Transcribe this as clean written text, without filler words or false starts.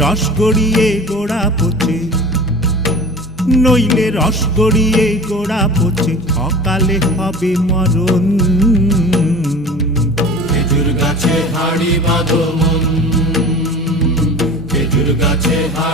রস গড়িয়ে গোড়া পচে, নইলে রস গড়িয়ে গোড়া পচে, অকালে হবে মরণ। খেজুর গাছে হাড়ি বাঁধো মন, খেজুর গাছে হাড়ি